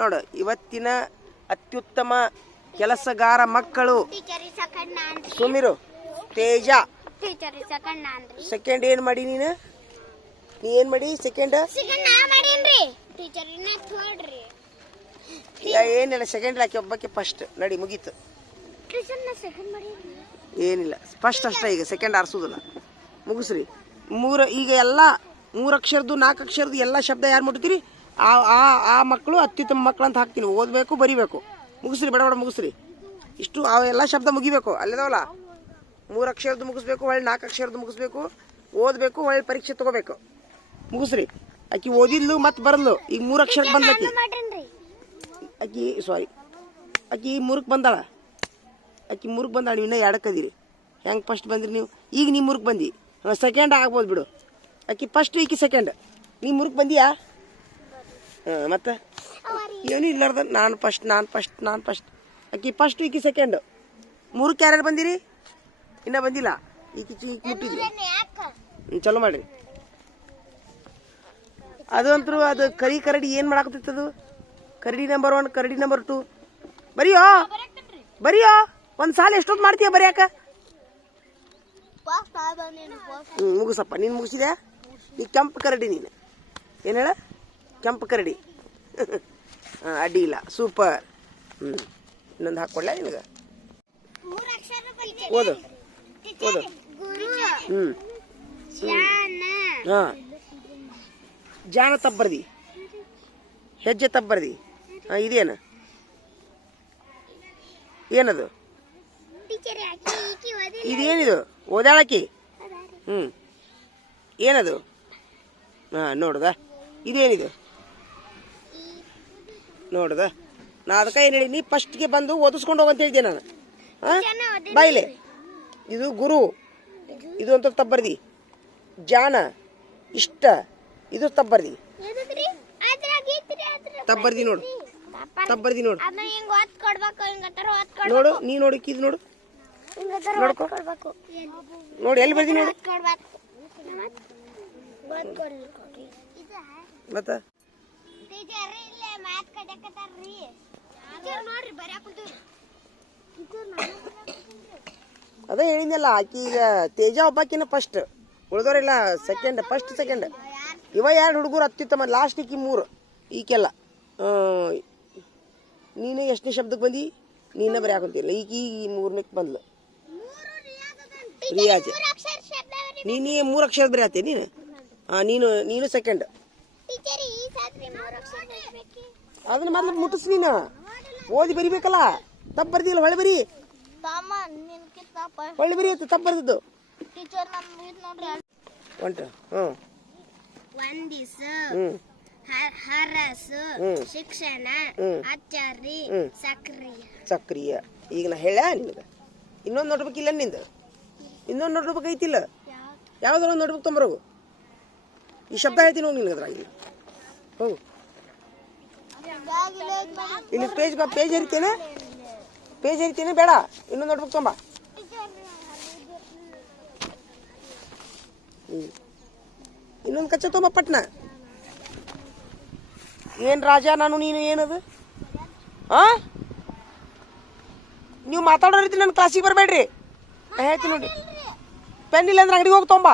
ನೋಡು, ಇವತ್ತಿನ ಅತ್ಯುತ್ತಮ ಕೆಲಸಗಾರ ಮಕ್ಕಳು. ಸುಮಿರು, ತೇಜ. ಸೆಕೆಂಡ್ ಏನ್ ಮಾಡಿ ನೀನು? ನೀ ಏನ್ ಮಾಡಿ ಸೆಕೆಂಡ್ ಏನಿಲ್ಲ ಸೆಕೆಂಡ್ ಹಾಕಿ ಒಬ್ಬಕ್ಕೆ ಫಸ್ಟ್ ನಡಿ, ಮುಗೀತು. ಏನಿಲ್ಲ ಫಸ್ಟ್ ಅಷ್ಟೇ ಈಗ ಸೆಕೆಂಡ್ ಆರಿಸೋದಿಲ್ಲ. ಮುಗಿಸ್ರಿ. ಮೂರ, ಈಗ ಎಲ್ಲ ಮೂರು ಅಕ್ಷರದ್ದು ನಾಲ್ಕು ಅಕ್ಷರದ್ದು ಎಲ್ಲ ಶಬ್ದ ಯಾರು ಮುಟ್ತೀರಿ? ಆ ಆ ಆ ಮಕ್ಕಳು ಅತ್ಯುತ್ತಮ ಮಕ್ಕಳು ಅಂತ ಹಾಕ್ತೀನಿ. ಓದಬೇಕು ಬರಿಬೇಕು. ಮುಗಿಸ್ರಿ ಬೇಡ ಬಡ ಮುಗಿಸ್ರಿ. ಇಷ್ಟು ಅವೆಲ್ಲ ಶಬ್ದ ಮುಗಿಬೇಕು. ಅಲ್ಲಿದಾವಲ್ಲ? ಮೂರು ಅಕ್ಷರದ್ದು ಮುಗಿಸ್ಬೇಕು ಒಳ್ಳೆ ನಾಲ್ಕು ಅಕ್ಷರದ್ದು ಮುಗಿಸ್ಬೇಕು. ಓದಬೇಕು ಒಳ್ಳೆ ಪರೀಕ್ಷೆ ತಗೋಬೇಕು. ಮುಗಿಸ್ರಿ. ಆಕಿ ಓದಿದ್ಲು ಮತ್ತೆ ಬರಲ್ಲು ಈಗ ಮೂರು ಅಕ್ಷರ ಬಂದ್ಲಕ್ಕಿ ಆಕಿ. ಸಾರಿ ಆಕಿ ಮೂರಕ್ಕೆ ಬಂದಾಳ. ಆಕಿ ಮೂರಕ್ಕೆ ಬಂದಾಳ ನೀವು ಇನ್ನೂ ಎರಡಕ್ಕದಿರಿ ಹೆಂಗೆ ಫಸ್ಟ್ ಬಂದ್ರಿ ನೀವು? ಈಗ ನೀವು ಮೂರಕ್ಕೆ ಬಂದಿ. ಸೆಕೆಂಡ್ ಆಗ್ಬೋದು ಬಿಡು. ಆಕಿ ಫಸ್ಟ್ ಈಕಿ ಸೆಕೆಂಡ್ ನೀವು ಮೂರಕ್ಕೆ ಬಂದಿಯಾ? ಮತ್ತೆ? ಏನು ಇಲ್ಲಾರ್ದ ನಾನು ಫಸ್ಟ್ ನಾನು ಫಸ್ಟ್ ನಾನು ಫಸ್ಟ್ ಅಕ್ಕಿ ಫಸ್ಟ್ ಈಕಿ ಸೆಕೆಂಡ್ ಮೂರು ಯಾರ್ಯಾರು ಬಂದಿರಿ? ಇನ್ನೂ ಬಂದಿಲ್ಲ. ಈಕಿ ಈಕಿ ಮುಟ್ಟಿದ್ವಿ ಚಲೋ ಮಾಡ್ರಿ. ಅದು ಅಂತೂ ಅದು ಕರಿ ಕರಡಿ ಏನು ಮಾಡಾಕತ್ತಿತ್ತದು ಕರಡಿ ನಂಬರ್ ಒನ್ ಕರಡಿ ನಂಬರ್ ಟು ಬರಿಯೋ? ಬರಿಯೋ? ಒಂದು ಸಾಲ ಎಷ್ಟೊತ್ತು ಮಾಡ್ತೀಯ ಬರಿಯಾಕ? ಹ್ಞೂ ಮುಗಿಸಪ್ಪ ನೀನು ಮುಗಿಸಿದೆ ನೀ ಕೆಂಪು ಕರಡಿ ನೀನು. ಏನು ಹೇಳ? ಕೆಂಪು ಕರಡಿ. ಹಾಂ ಅಡ್ಡಿ ಇಲ್ಲ ಸೂಪರ್ ಹ್ಞೂ ಇನ್ನೊಂದು ಹಾಕ್ಕೊಡ್ಲಾ ನಿನಗೆ? ಓದು. ಓದು. ಹ್ಞೂ ಹಾಂ. ಜಾನ ತಬ್ಬರ್ದಿ ಹೆಜ್ಜೆ ತಬ್ಬರ್ದಿ ಹಾಂ ಇದೇನು? ಏನದು? ಇದೇನಿದು? ಓದಾಳಕಿ? ಹ್ಞೂ ಏನದು? ಹಾಂ ನೋಡುದ? ಇದೇನಿದು? ನೋಡುದ? ನಾ ಅದಕ್ಕೆ ಏನು ಹೇಳಿ ನೀ ಫಸ್ಟ್ಗೆ ಬಂದು ಓದಿಸ್ಕೊಂಡು ಹೋಗಂತ ಹೇಳಿದೆ ನಾನು. ಹಾಂ ಬಾಯಿಲೆ ಇದು ಗುರು ಇದು ಅಂತ ತಬ್ಬರ್ದಿ ಜಾನ ಇಷ್ಟ ಇದು ತಬ್ಬರ್ದಿ ತಬ್ಬರ್ದಿ ನೋಡು. ತಬ್ಬರ್ದಿ ನೋಡು. ನೋಡು ನೀ ನೋಡು ಇದು ನೋಡು. ನೋಡ್ಕೊ. ನೋಡಿ ಎಲ್ಲಿ ಬರ್ದಿ ನೋಡು. ಮತ್ತೆ? ಟೀಚರ್ ನೋಡ್ರಿ ಬರ್ಯಾಕ ಕುಂತೀವಿ ಟೀಚರ್ ಅದೇ ಹೇಳಿದ್ನಲ್ಲ ಆಕಿ ಈಗ ತೇಜ ಒಬ್ಬಾಕಿನ ಫಸ್ಟ್ ಉಳಿದವರೆಲ್ಲ ಸೆಕೆಂಡ್ ಫಸ್ಟ್ ಸೆಕೆಂಡ್ ಇವ ಎರಡು ಹುಡುಗರು ಅತ್ಯುತ್ತಮ ಲಾಸ್ಟ್ ಈಕಿ ಮೂರು ಈಕೆಲ್ಲ. ನೀನು ಎಷ್ಟನೇ ಶಬ್ದಕ್ಕೆ ಬಂದಿ? ನೀನ ಬರೀ ಹಾಕೊಂತಿಲ್ಲ ಈಗ ಈ ಮೂರನೇಕ್ಕೆ ಬಂದ್ಲು ರಿಯಾಜ್ ನೀನೇ ಮೂರು ಅಕ್ಷರ ಬರೀ ಆತೆ ನೀನು ಹಾಂ ನೀನು? ನೀನು ಸೆಕೆಂಡ್ ಅದನ್ನ ಮೊದಲು ಮುಟ್ಟಿಸ್ ನೀನು. ಓದಿ ಬರಿಬೇಕಲ್ಲ? ತಪ್ಪು ಬರ್ದಿಲ್ಲ ಹೊಳೆ ಬರಿ. ಹೊಳೆ ಬರಿ ಆಯ್ತು ತಪ್ಪ ಬರ್ದಿದ್ದು. ಹೊಂಟು ಹ್ಞೂ ವಂದಿಸು ಹರಸು. ಶಿಕ್ಷಣ. ಸಕ್ರಿಯ. ಸಕ್ರಿಯ. ಈಗ ನಾ ಹೇಳ ನಿನಗೆ? ಇನ್ನೊಂದು ನೋಡ್ಬೇಕಿಲ್ಲ ಇಲ್ಲ ನಿಂದು? ಇನ್ನೊಂದು ನೋಟ್ಬುಕ್ ಐತಿಲ್ಲ? ಯಾವ್ದಾರ ಒಂದು ನೋಟ್ಬುಕ್ ತೊಂಬರೋಗು? ಈ ಶಬ್ದ ಹೇಳ್ತೀನಿ ಹೋಗಿ ನಿನಗೆ ಅದ್ರಾಗ ಹೋಗು. ಇಲ್ಲಿ ಪೇಜ್ ಪೇಜ್ ಹರಿತೇನೆ. ಪೇಜ್ ಹರಿತೇನೆ ಬೇಡ. ಇನ್ನೊಂದು ನೋಟ್ಬುಕ್ ತೊಂಬ ಇನ್ನೊಂದು ಕಚ್ಚ ತೊಂಬ ಪಟ್ನ. ಏನು ರಾಜ ನಾನು ನೀನು ಏನದು? ಹಾ ನೀವು ಮಾತಾಡೋ ರೀತಿ ನನ್ನ ಕ್ಲಾಸಿಗೆ ಬರಬೇಡ್ರಿ. ಹೇಳ್ತೀನಿ ನೋಡಿ. ಪೆನ್ ಇಲ್ಲ ಅಂದ್ರೆ ಅಂಗಡಿಗೆ ಹೋಗಿ ತೊಂಬ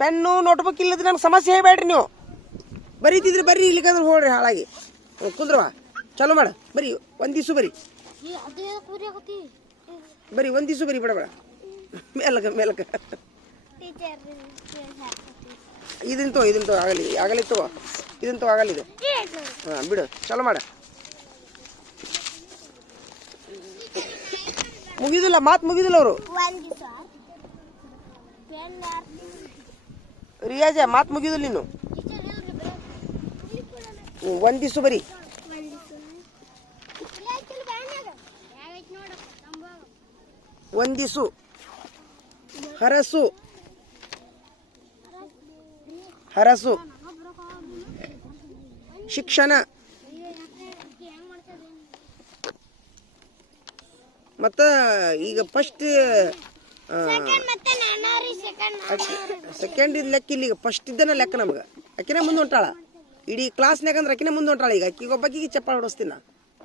ಪೆನ್ನು ನೋಟ್ಬುಕ್ ಇಲ್ಲದ್ರೆ ನನಗೆ ಸಮಸ್ಯೆ ಹೇಳ್ಬೇಡ್ರಿ ನೀವು. ಬರೀತಿದ್ರಿ ಬರ್ರಿ ಇಲ್ಲಿಕಂದ್ರೆ ಹೋಗ್ರಿ ಹಾಳಾಗಿ. ಕುಂದ್ರವಾ ಚಲೋ ಮಾಡ. ಬರೀ ಒಂದು ದಿವ್ಸ ಬರಿ. ಬರಿ ಒಂದು ದಿವ್ಸ ಬರಿ ಬೇಡ ಬೇಡ ಮೇಲಕ ಮೇಲಕ ಇದನ್ನ ತೋ ಇದನ್ನ ತೋ ಆಗಲಿ ಆಗಲಿ ತಗೋ. ಇದನ್ನ ಆಗಲಿ ಇದು. ಹಾಂ ಬಿಡು. ಚಲೋ ಮಾಡ. ಮುಗಿದಿಲ್ಲ ಮಾತು ಮುಗಿದಿಲ್ಲ ಅವರು. ರಿಯಾಜ ಮಾತು ಮುಗಿದಿಲ್ಲ ನೀನು. ಒಂದ್ ದಿವ್ಸ ಬರೀ. ಒಂದ್ ದಿವ್ಸ. ಹರಸು. ಹರಸು. ಶಿಕ್ಷಣ. ಮತ್ತ ಈಗ ಫಸ್ಟ್ ಸೆಕೆಂಡ್ ಲೆಕ್ಕ ಇಲ್ಲಿ ಈಗ ಫಸ್ಟ್ ಇದ್ದನ ಲೆಕ್ಕ ನಮ್ಗೆ. ಆಕಿನ ಮುಂದೆ ಹೊಂಟಾಳ. ಇಡೀ ಕ್ಲಾಸ್ನಾಗ ಅಂದ್ರೆ ಆಕಿನ ಮುಂದೆ ಹೊಂಟಾಳ ಈಗ. ಆಕಿಗೆ ಒಬ್ಬಾಕಿಗೆ ಚಪ್ಪಾಳೆ ಹೊಡಿಸ್ತೀನಿ ನಾ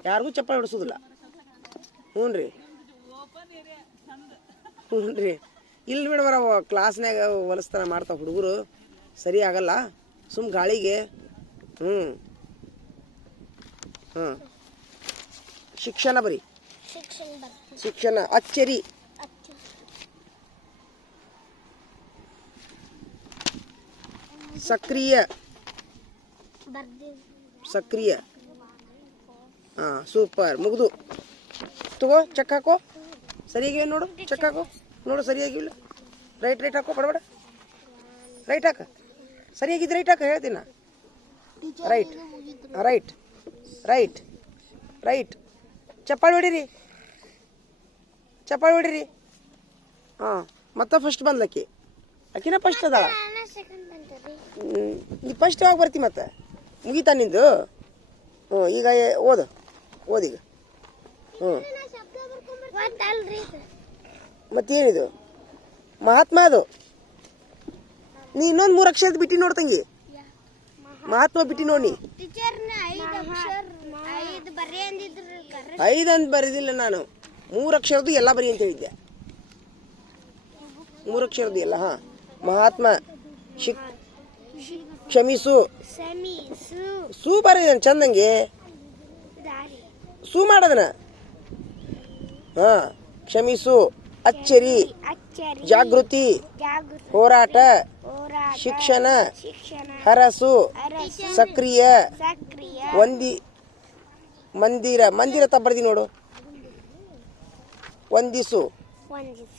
ಯಾರಿಗೂ ಚಪ್ಪಾಳೆ ಹೊಡಿಸೋದಿಲ್ಲ. ಹ್ಞೂ ರೀ. ಹ್ಞೂ ರೀ. ಇಲ್ಲಿ ಮೇಡಮ್ ಅವ ಕ್ಲಾಸ್ನಾಗ ಹೊಲಸ್ತನ ಮಾಡ್ತಾವೆ ಹುಡುಗರು. ಸರಿ ಆಗಲ್ಲ. ಸುಮ್ ಗಾಳಿಗೆ. ಹ್ಞೂ. ಹಾಂ ಶಿಕ್ಷಣ ಬರೀ. ಶಿಕ್ಷಣ ಅಚ್ಚರಿ. ಸಕ್ರಿಯ. ಸಕ್ರಿಯ. ಹಾಂ ಸೂಪರ್. ಮುಗಿದು. ತಗೋ ಚೆಕ್ ಹಾಕೋ. ಸರಿಯಾಗಿವೆ ನೋಡು ಚೆಕ್ ಹಾಕೋ. ನೋಡು ಸರಿಯಾಗಿಲ್ಲ. ರೈಟ್ ರೈಟ್ ಹಾಕೋ ಬಡಬಡ. ರೈಟ್ ಹಾಕ. ಸರಿಯಾಗಿದ್ದು ರೈಟ್ ಹಾಕ ಹೇಳ್ತೀನಿ ರೈಟ್ ರೈಟ್ ರೈಟ್ ರೈಟ್ ಚಪ್ಪಾಳಿ ಹೊಡಿರಿ. ಚಪ್ಪಾಳಿ ಹೊಡಿರಿ. ಹಾಂ ಮತ್ತೆ ಫಸ್ಟ್ ಬಂದ್ಲಕ್ಕಿ. ಅಕ್ಕಿನ ಫಸ್ಟ್ ಅದಾಳ ನೀ ಫಸ್ಟ್ ಯಾವಾಗ ಬರ್ತಿ ಮತ್ತೆ? ಮುಗೀತಾ ನಿಂದು? ಹ್ಞೂ ಈಗ ಓದು ಓದೀಗ ಹ್ಞೂ ಮತ್ತೇನಿದು? ಮಹಾತ್ಮ ಅದು. ನೀ ಇನ್ನೊಂದು ಮೂರು ಅಕ್ಷರದ ಬಿಟ್ಟು ನೋಡ್ತಂಗಿ ಮಹಾತ್ಮ ಬಿಟ್ಟು ನೋಡಿ ಅಕ್ಷರ ಐದು ಅಂತ ಬರೆದಿಲ್ಲ ನಾನು. ಮೂರು ಅಕ್ಷರದ್ದು ಎಲ್ಲ ಬರಿ ಅಂತ ಹೇಳಿದ್ದೆ. ಮೂರು ಅಕ್ಷರದ್ದು ಎಲ್ಲ ಹಾಂ. ಮಹಾತ್ಮ ಶಿಕ್ ಕ್ಷಮಿಸು. ಸು ಬರೀದನ್ ಚಂದಂಗೆ ಸೂ ಮಾಡದನ? ಹ ಕ್ಷಮಿಸು ಅಚ್ಚರಿ ಜಾಗೃತಿ ಹೋರಾಟ ಶಿಕ್ಷಣ ಹರಸು ಸಕ್ರಿಯ ಒಂದಿ ಮಂದಿರ ಮಂದಿರ ತಬ್ಬರ್ದಿ ನೋಡು. ಒಂದಿಸು.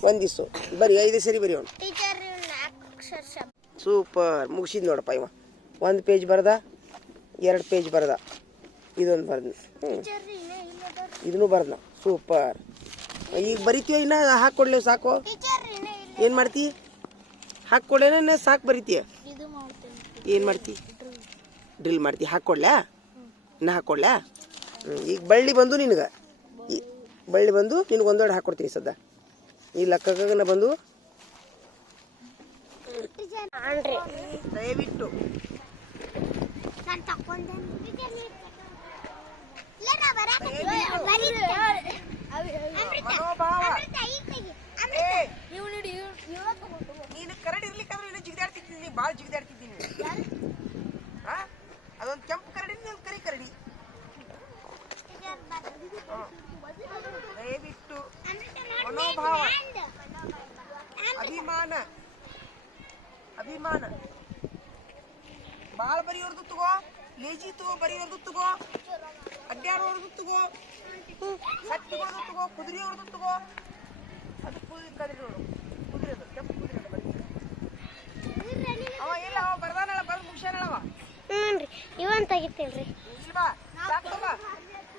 ಒಂದಿಸು. ಬರೀ ಐದು ಸರಿ ಬರೀ ಅವನು. ಸೂಪರ್. ಮುಗಿಸಿದ್ ನೋಡಪ್ಪ ಇವ. ಒಂದು ಪೇಜ್ ಬರ್ದ? ಎರಡು ಪೇಜ್ ಬರ್ದ? ಇದೊಂದು ಬರ್ದ. ಇದನ್ನು ಬರ್ದ ಸೂಪರ್. ಈಗ ಬರಿತೀವ ಇನ್ನ? ಹಾಕ್ಕೊಡ್ಲಿ ಸಾಕು. ಏನ್ ಮಾಡ್ತಿ? ಹಾಕ್ಕೊಡ್ಲೇನ ಸಾಕು ಬರಿತೀಯ? ಏನು ಮಾಡ್ತಿ? ಡ್ರಿಲ್ ಮಾಡ್ತಿ. ಹಾಕ್ಕೊಡ್ಲ್ಯಾ ಇನ್ನ ಹಾಕ್ಕೊಡ್ಲ್ಯಾ ಈಗ ಬಳ್ಳಿ ಬಂದು ನಿನಗೆ. ಈ ಬಳ್ಳಿ ಬಂದು ನಿನಗೆ ಒಂದೊಡೆ ಹಾಕ್ಕೊಡ್ತೀನಿ ಸದ್ದ. ಈ ಲಕ್ಕಗನ ಬಂದು. ದಯವಿಟ್ಟು. ನಾನು ತಕೊಂಡೆ ಟೀಚರ್ ನೀರು ಇಲ್ಲ ನಾ ಬರಾಕತ್ತಿ ಅಮೃತ ಮನೋಭಾವ ಅಮೃತ ಈಗ ತೆಗಿ ಅಮೃತ ಏ, ನೀವು ನೋಡಿ ಇವಾಗ ನೀನು ಕರಡಿ ಇರ್ಲಿಕ್ಕಂದ್ರೆ ನೀನು ಜಿಗಿದಾಡ್ತಿದ್ದೀನಿ ಭಾಳ ಜಿಗಿದಾಡ್ತಿದ್ದೀನಿ ಹಾ ಅದೊಂದು ಕೆಂಪು ಕರಡಿ ಇನ್ನೊಂದು ಕರಿ ಕರಡಿ ಟೀಚರ್ ಬರ್ತೀನಿ ದಯವಿಟ್ಟು ಅಮೃತ ಮನೋಭಾವ ನೋಡಿ ಅಭಿಮಾನ ಅಭಿಮಾನ ಭಾಳ ಬರೆಯೋರ್ದು ತಗೋ ಲೇಜಿ ತಗೋ ಬರೆಯೋರ್ದು ತಗೋ ಅಡ್ಡಾಡೋರ್ದು ತಗೋ ಸಟ್ಟಿಗೋರ್ದು ತಗೋ ಕುದುರೆ ಹೊಡೆದು ತಗೋ. ಅದು ಕುದುರೆ ಕದ್ರಿ ನೋಡು. ಕುದುರೆ ಅದು ಕೆಂಪು ಕುದುರೆ ಅದು ಬರೀ. ಅವ ಇಲ್ಲ ಅವ ಬರ್ದಾನಳ ಬರ್ದು ಮುಗಿಸ್ಯಾನಳ ಅವ. ಹ್ಞೂ ರೀ ಇವನ್ ತೆಗಿತೀನ್ರಿ. ಇಲ್ವಾ? ಸಾಕು ತಗೋ.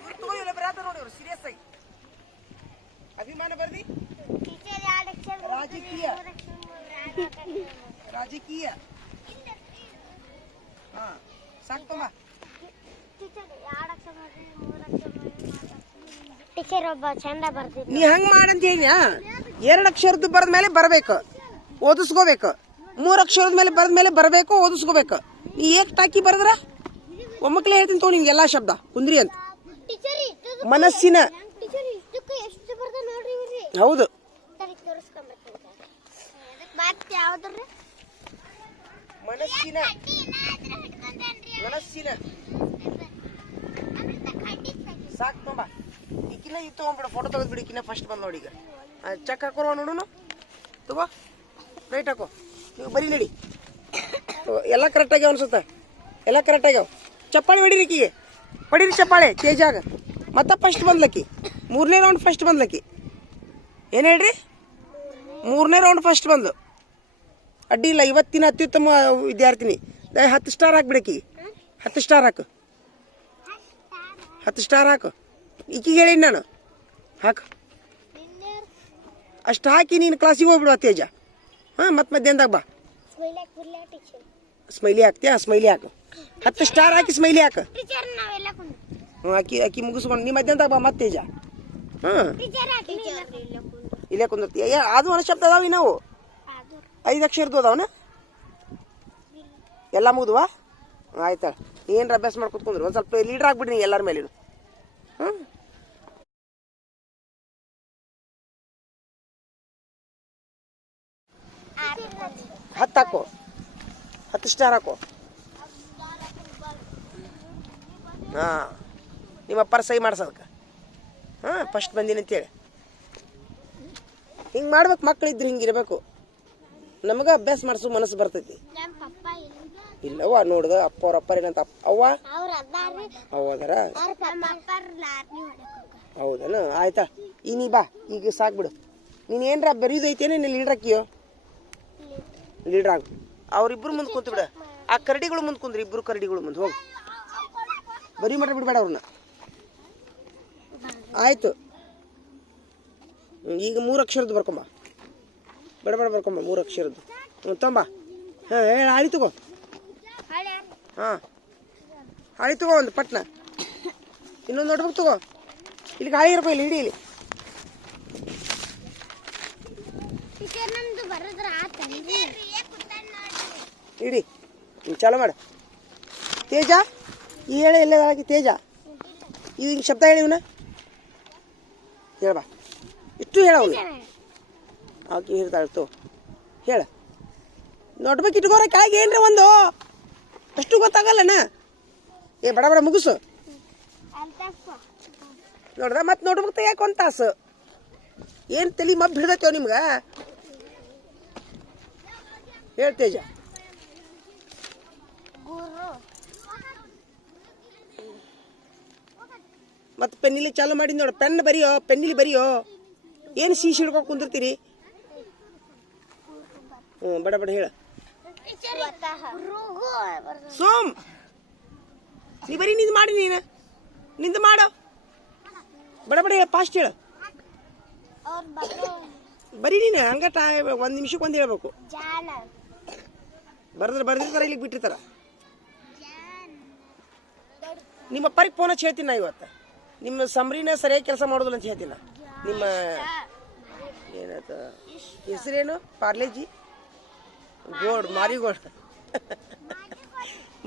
ಇವ್ರು ತಗೋ ಇವ್ರು ಬರಾತ ನೋಡಿ ಇವ್ರು ಸೀರಿಯಸ್ ಆಗಿ. ಅಭಿಮಾನ ಬರ್ದಿ? ರಾಜಕೀಯ. ರಾಜಕೀಯ. ಟೀಚರ್ ಒಬ್ಬ ಚಂದ ಬರ್ತಿದ್ದ. ನೀ ಹಂಗ ಮಾಡಂತ ಹೇಳಿದ್ಯಾ ಎರಡು ಅಕ್ಷರದ್ದು ಬರೆದ ಮೇಲೆ ಬರಬೇಕು ಓದಿಸ್ಕೋಬೇಕು. ಮೂರು ಅಕ್ಷರದ ಮೇಲೆ ಬರೆದ ಮೇಲೆ ಬರಬೇಕು ಓದಿಸ್ಕೋಬೇಕು. ನೀ ಏಕ್ ಟಾಕಿ ಬರೆದ್ರ? ಒಮ್ಮಕ್ಲೆ ಹೇಳ್ತೀನಿ ತೋ ನಿಮ್ಗೆ ಎಲ್ಲಾ ಶಬ್ದ ಕುಂದ್ರಿ ಅಂತ. ಮನಸ್ಸಿನ ಹೌದು ಸರಿ ತೋರಿಸ್ಕೊಂಬರ್ತೀನಿ ಮತ್ತೆ ಯಾವ್ದ್ರಿ ಮನಸ್ಸಿನ ಮನಸ್ಸಿನ ಸಾಕು ತುಂಬ. ಈಕಿನ ಇದು ತೊಗೊಂಡ್ಬಿಡು ಫೋಟೋ ತೆಗೆದ್ಬಿಡು ಈಕಿನ ಫಸ್ಟ್ ಬಂದು ನೋಡಿ ಈಗ. ಚೆಕ್ ಹಾಕೋರು ನೋಡೋಣ ತುಂಬ ರೈಟ್ ಹಾಕೋ. ನೀವು ಬರೀ ನಡಿ. ಎಲ್ಲ ಕರೆಕ್ಟ್ ಆಗ್ಯಾವ ಅನ್ಸುತ್ತೆ. ಎಲ್ಲ ಕರೆಕ್ಟ್ ಆಗ್ಯಾವ. ಚಪ್ಪಾಳೆ ಹೊಡೀರಿ ಈಕಿಗೆ. ಹೊಡೀರಿ ಚಪ್ಪಾಳೆ ಆಗ. ಮತ್ತೆ ಫಸ್ಟ್ ಬಂದ್ಲಕ್ಕಿ ಮೂರನೇ ರೌಂಡ್ ಫಸ್ಟ್ ಬಂದ್ಲಕ್ಕಿ ಏನು ಹೇಳ್ರಿ? ಮೂರನೇ ರೌಂಡ್ ಫಸ್ಟ್ ಬಂದು ಅಡ್ಡಿ ಇಲ್ಲ ಇವತ್ತಿನ ಅತ್ಯುತ್ತಮ ವಿದ್ಯಾರ್ಥಿನಿ. ದಯ ಹತ್ತು ಸ್ಟಾರ್ ಹಾಕ್ಬಿಡಕಿ ಹತ್ತು ಸ್ಟಾರ್ ಹಾಕು. ಹತ್ತು ಸ್ಟಾರ್ ಹಾಕು. ಈಕಿಗೆ ಹೇಳೀನಿ ನಾನು. ಹಾಕು. ಅಷ್ಟು ಹಾಕಿ ನೀನು ಕ್ಲಾಸಿಗೆ ಹೋಗ್ಬಿಡು ತೇಜ ಹಾಂ ಮತ್ತೆ ಮಧ್ಯಾಹ್ನದಾಗ ಬಾ. ಸ್ಮೈಲಿ ಹಾಕ್ತೀಯಾ? ಸ್ಮೈಲಿ ಹಾಕು. ಹತ್ತು ಸ್ಟಾರ್ ಹಾಕಿ ಸ್ಮೈಲಿ ಹಾಕು. ಹ್ಞೂ ಅಕ್ಕಿ ಅಕ್ಕಿ ಮುಗಿಸ್ಕೊಂಡು ನೀ ಮಧ್ಯಾಹ್ನದಾಗ ಬಾ ಮತ್ತೆ ತೇಜ ಹಾಂ ಇಲ್ಲ ಕುಂದು ಇಲ್ಲೇ ಕುಂದಿರ್ತೀಯ. ಅದು ಒಂದು ಶಬ್ದ ಅದಾವೆ ನಾವು ಐದು ಅಕ್ಷರದ್ದು ಅದಾವನ ಎಲ್ಲ ಮುಗಿದ್ವಾ? ಆಯ್ತಾ ಏನ್ರ ಅಭ್ಯಾಸ ಮಾಡಿ ಕುತ್ಕೊಂಡ್ರು. ಒಂದು ಸ್ವಲ್ಪ ಲೀಡರ್ ಆಗ್ಬಿಡಿ ನೀ ಎಲ್ಲರ ಮೇಲೆ ಹ್ಞೂ ಹತ್ತು ಹಾಕೋ. ಹತ್ತು ಸ್ಟಾರ್ ಹಾಕೋ. ಹಾಂ. ನಿಮ್ಮ ಅಪ್ಪಾರ ಸಹಿ ಮಾಡ್ಸೋದಕ್ಕೆ ಹಾಂ ಫಸ್ಟ್ ಬಂದೀನಿ ಅಂತೇಳಿ. ಹಿಂಗೆ ಮಾಡ್ಬೇಕು ಮಕ್ಳಿದ್ರೆ ಹಿಂಗೆ ಇರಬೇಕು ನಮಗೆ ಅಭ್ಯಾಸ ಮಾಡಿಸು ಮನಸ್ಸು ಬರ್ತೈತಿ. ಇಲ್ಲವ್ವ ನೋಡ್ದ ಅಪ್ಪ ಅವ್ರ ಅಪ್ಪ ಏನಂತ ಅವ್ವ ಅವ್ವ ಅದಾರ ಹೌದನ? ಆಯ್ತಾ? ಈ ನೀ ಬಾ ಈಗ ಸಾಕ್ಬಿಡು ನೀನು ಏನ್ರ ಬರೀದೈತೇನೆ ನೀನು ಲೀಡ್ರ್ ಹಾಕಿಯೋ ಲೀಡ್ರ್ ಆಗು. ಅವ್ರಿಬ್ರು ಮುಂದೆ ಕುಂತು ಬಿಡ. ಆ ಕರಡಿಗಳು ಮುಂದೆ ಕುಂದ್ರಿ ಇಬ್ರು ಕರಡಿಗಳು ಮುಂದೆ ಹೋಗಿ. ಬರೀ ಮಾಡ್ರಿ ಬಿಡಬೇಡ ಅವ್ರನ್ನ. ಆಯ್ತು. ಈಗ ಮೂರು ಅಕ್ಷರದ್ದು ಬರ್ಕೊಂಬ ಬೇಡ ಬೇಡ ಬರ್ಕೊಂಬ ಮೂರು ಅಕ್ಷರದ್ದು ಹ್ಞೂ ತಂಬ ಹಾಂ ಹೇಳ ಹಾಳಿ ತಗೋ. ಹಾಂ. ಹಾಳಿ ತಗೋ ಒಂದು ಪಟ್ನ. ಇನ್ನೊಂದು ನೋಟ್ಬುಕ್ ತಗೋ. ಇಲ್ಲಿ ಗಾಳಿ ಇರಪ್ಪ ಇಲ್ಲಿ ಇಡಿ ಇಲ್ಲಿ. ಇಡಿ ಚಾಲು ಮಾಡು. ತೇಜ ಈ ಹೇಳ ಎಲ್ಲ ಹಾಕಿ ತೇಜ? ಈಗ ಶಬ್ದ ಹೇಳಿ ಇವನ? ಹೇಳ್ಬಾ. ಇಷ್ಟು ಹೇಳ ಅವನು. ಆಕಿ ತೋ ಹೇಳ. ನೋಡ್ಬೇಕು ಇಟ್ಕೋರ ಕಾಯಿಗೆ ಏನ್ರಿ ಒಂದು? ಅಷ್ಟು ಗೊತ್ತಾಗಲ್ಲನ? ಏ, ಬಡ ಬಡ ಮುಗಿಸು. ನೋಡ್ದ ಮತ್ತೆ ನೋಡ್ಬೇಕು ತೆಗಿಯಾಕ ಒಂದು ತಾಸು? ಏನು ತಲೆ ಮಬ್ಬ ಹಿಡ್ದೈತೇವ್ ನಿಮ್ಗೆ? ಹೇಳ್ತೇಜ ಮತ್ತೆ ಪೆನ್ನಿಲಿ ಚಾಲು ಮಾಡಿ ನೋಡು. ಪೆನ್ ಬರಿಯೋ, ಪೆನ್ನಿಲಿ ಬರಿಯೋ. ಏನು ಶೀಶ್ ಹಿಡ್ಕೊಂಡು ಕುಂದಿರ್ತೀರಿ? ಹ್ಞೂ ಬಡ ಬಡ ಹೇಳ. ಸೋಮ್ ನೀ ಬರೀ ನಿಂದು ಮಾಡಿ ನೀನು. ನಿಂದು ಮಾಡು. ಬಡ ಬಡ ಹೇಳ ಫಾಸ್ಟ್ ಹೇಳು. ಬರೀ ನೀನು ಹಂಗ ಟಾ ಒಂದು ನಿಮಿಷಕ್ಕೆ ಒಂದು ಹೇಳ್ಬೇಕು. ಬರ್ದ್ರೆ ಬರೆದ್ರೆ ಬರ್ದಿರ್ತಾರೆ ಇಲ್ಲಿಗೆ ಬಿಟ್ಟಿರ್ತಾರ. ನಿಮ್ಮ ಅಪ್ಪರಿಗೆ ಫೋನ್ ಹಚ್ಚಿ ಹೇಳ್ತೀನಿ ನಾ ಇವತ್ತು. ನಿಮ್ಮ ಸಮರಿನ ಸರಿಯಾಗಿ ಕೆಲಸ ಮಾಡೋದಿಲ್ಲ ಅಂತ ಹೇಳ್ತೀನಿ. ನಿಮ್ಮ ಏನಾಯ್ತ ಹೆಸರೇನು? ಪಾರ್ಲೇಜಿ? ಗೋಡ್, ಮಾರಿಗೋಡ್.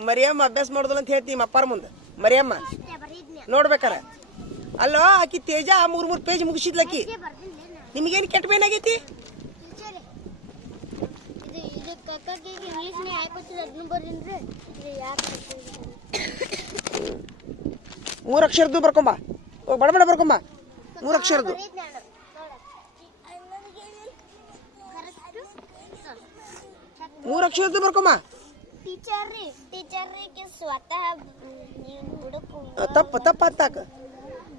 ಮರಿಯಮ್ಮ, ಅಭ್ಯಾಸ ಮಾಡೋದಿಲ್ಲ ಅಂತ ಹೇಳ್ತೀನಿ ನಿಮ್ಮ ಅಪ್ಪಾರ ಮುಂದೆ. ಮರಿಯಮ್ಮ, ನೋಡ್ಬೇಕಾರ? ಅಲ್ಲೋ, ಆಕಿ ತೇಜ ಮೂರ್ ಮೂರ್ ಪೇಜ್ ಮುಗಿಸಿದ್ಲಕಿ ನಿಮ್ಗೇನ್ ಕೆಟ್ಟ ಬೇನಾಗೈತಿ ಮೂರು ಅಕ್ಷರದ್ದು ಬರ್ಕೊಂಬ. ಬಡ ಬಡ ಬರ್ಕೊಂಬ. ಮೂರು ಅಕ್ಷರದ್ದು. ಮೂರು ಅಕ್ಷರದ್ದು ಬರ್ಕೊಮ್ಮ ಟೀಚರ್ ರೀ ಟೀಚರ್ ರೀ ಸ್ವತಃ ತಪ್ಪು ತಪ್ಪು ಹತ್ತಾಕ